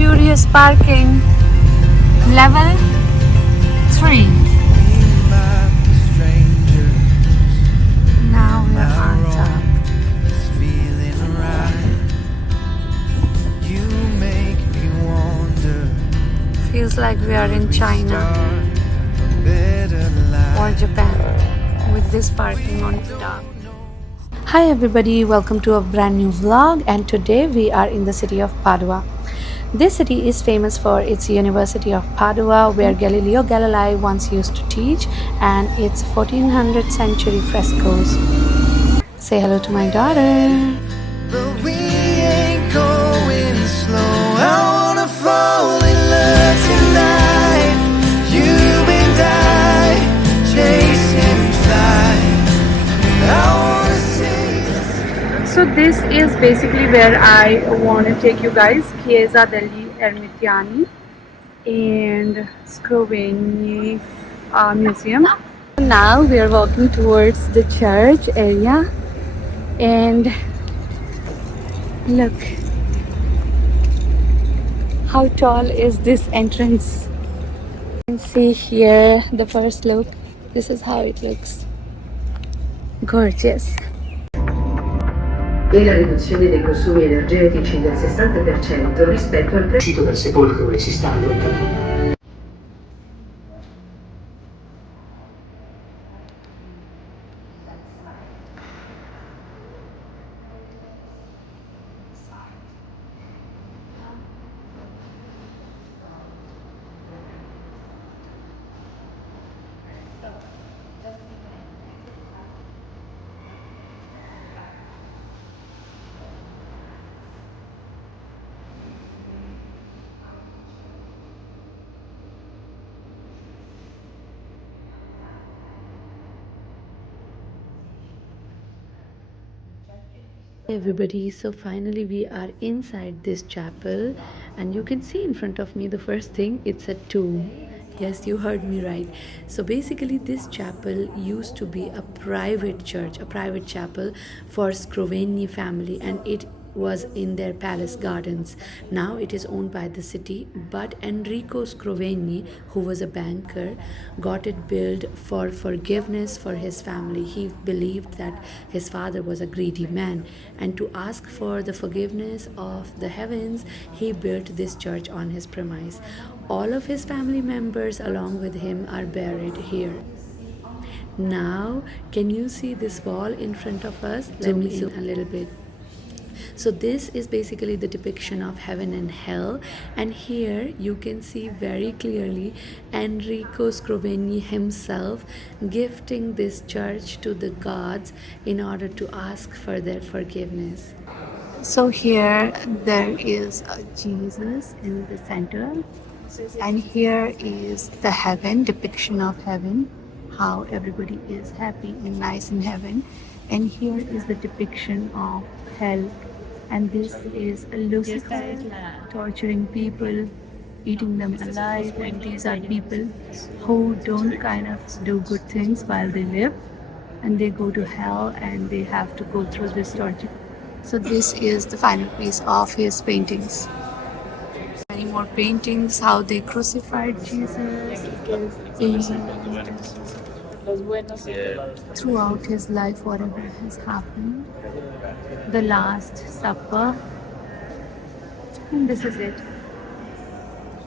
Furious parking. Level 3. Now we are on top. Feels like we are in China or Japan with this parking on top. Hi everybody, welcome to a brand new vlog, and today we are in the city of Padova. This city is famous for its University of Padova, where Galileo Galilei once used to teach, and its 1400th century frescoes. Say hello to my daughter. But we ain't going slow. I wanna fall in love tonight. You and I chasing flight. So this is basically where I want to take you guys, Chiesa degli Ermitiani and Scrovegni Museum. Now we are walking towards the church area, and look how tall is this entrance. You can see here the first look. This is how it looks. Gorgeous. E la riduzione dei consumi energetici del 60% rispetto al sito del sepolcro che si sta allontanando. Hey everybody, so finally we are inside this chapel, and you can see in front of me the first thing, it's a tomb. Yes, you heard me right. So basically this chapel used to be a private church, a private chapel for Scrovegni family, and it was in their palace gardens. Now it is owned by the city, but Enrico Scrovegni, who was a banker, got it built for forgiveness for his family. He believed that his father was a greedy man, and to ask for the forgiveness of the heavens, he built this church on his premise. All of his family members along with him are buried here. Now, can you see this wall in front of us? Let me zoom in a little bit. So this is basically the depiction of heaven and hell, and here you can see very clearly Enrico Scrovegni himself gifting this church to the gods in order to ask for their forgiveness. So here there is a Jesus in the center, and here is the heaven, depiction of heaven, how everybody is happy and nice in heaven, and here is the depiction of hell, and this is Lucifer torturing people, eating them alive, and these are people who don't kind of do good things while they live, and they go to hell and they have to go through this torture. So this is the final piece of his paintings. Many more paintings, how they crucified Jesus, throughout his life, whatever has happened, the Last Supper, and this is it.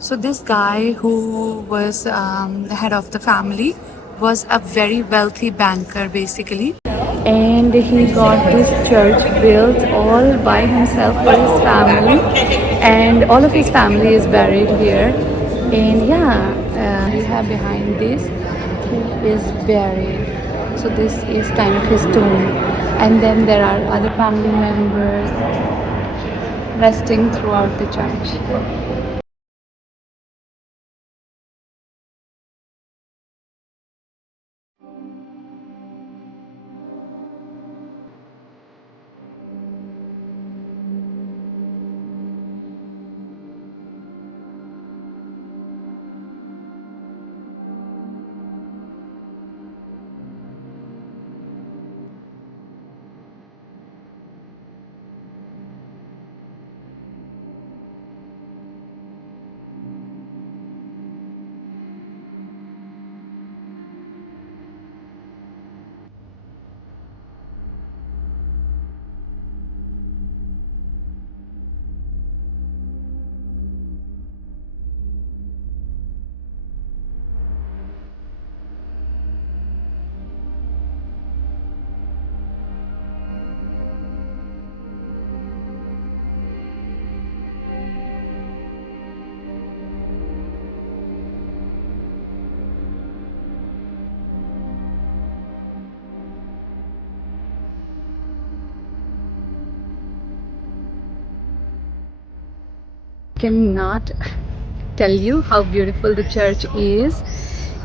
So this guy who was the head of the family was a very wealthy banker basically, and he got this church built all by himself for his family, and all of his family is buried here. And yeah, we have behind this, he is buried. So this is kind of his tomb, and then there are other family members resting throughout the church. Cannot tell you how beautiful the church is,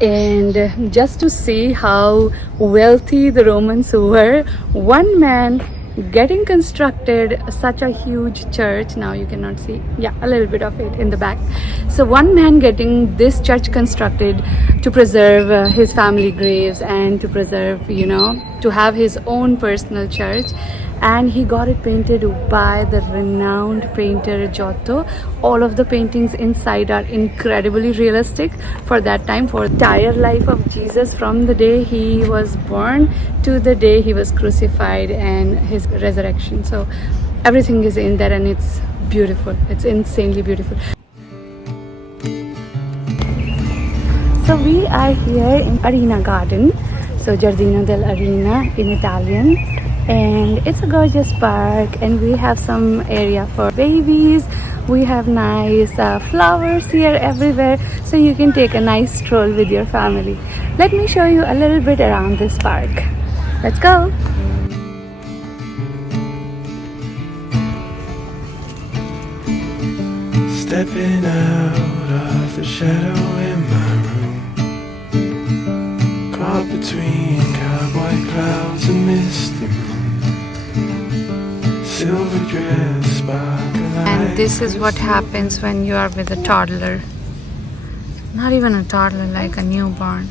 and just to see how wealthy the Romans were, one man getting constructed such a huge church. Now you cannot see, yeah, a little bit of it in the back. So one man getting this church constructed to preserve his family graves and to preserve, you know, to have his own personal church, and he got it painted by the renowned painter Giotto. All of the paintings inside are incredibly realistic for that time, for the entire life of Jesus, from the day he was born to the day he was crucified and his resurrection. So everything is in there and it's beautiful. It's insanely beautiful. So we are here in Arena Garden, so Giardino dell'Arena in Italian, and it's a gorgeous park, and we have some area for babies. We have nice flowers here everywhere, so you can take a nice stroll with your family. Let me show you a little bit around this park. Let's go. Stepping out of the shadow in my room, caught between cowboy clouds and misty moon, silver dress sparkle. And this is what happens when you are with a toddler. Not even a toddler, like a newborn.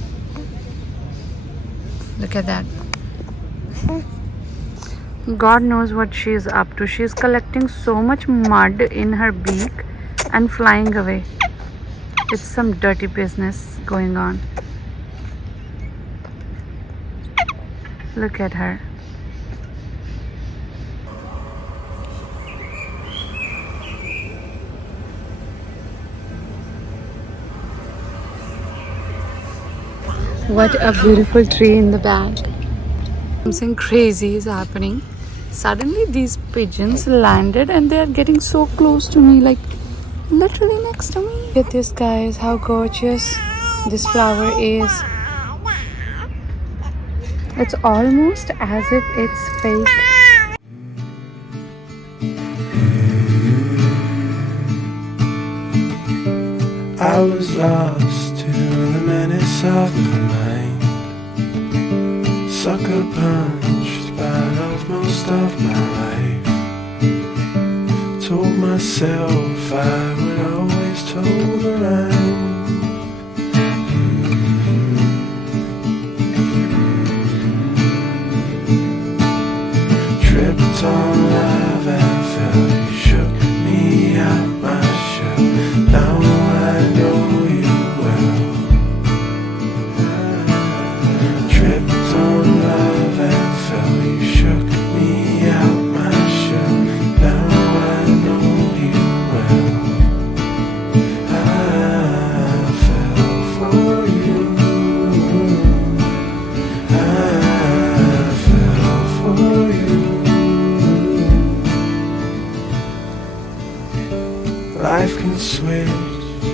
Look at that. God knows what she is up to. She is collecting so much mud in her beak and flying away. It's some dirty business going on. Look at her. What a beautiful tree in the back. Something crazy is happening. Suddenly these pigeons landed and they are getting so close to me, like literally next to me. Look at this, guys, how gorgeous this flower is. It's almost as if it's fake. I was lost to the menace of the mind, sucker punched by love most of my life. Told myself I would always toe the line. Tripped on love and fell, you shook me out my shell. Now I know you well. Tripped on love and fell, you shook me out my shell. Now I know you well. I fell for you. I fell for you. Life can switch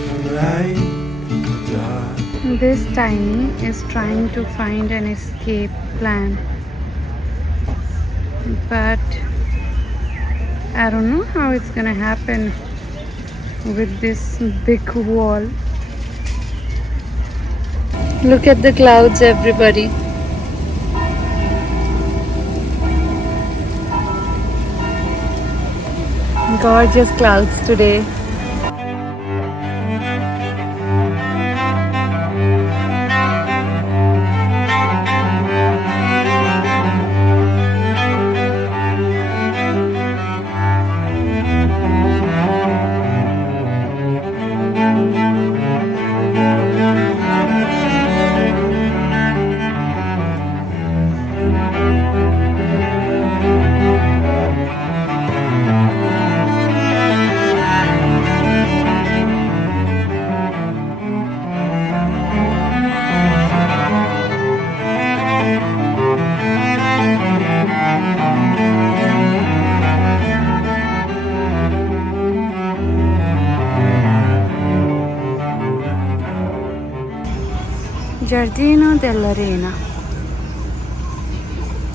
from light to dark. This Tiny is trying to find an escape plan, but I don't know how it's gonna happen with this big wall. Look at the clouds, everybody. Gorgeous clouds today. Giardino dell'Arena.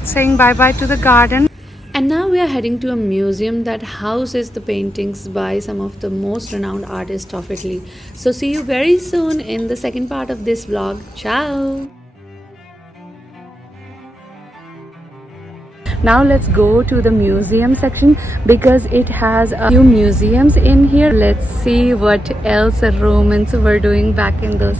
Saying bye bye to the garden. And now we are heading to a museum that houses the paintings by some of the most renowned artists of Italy. So see you very soon in the second part of this vlog. Ciao! Now let's go to the museum section because it has a few museums in here. Let's see what else Romans were doing back in those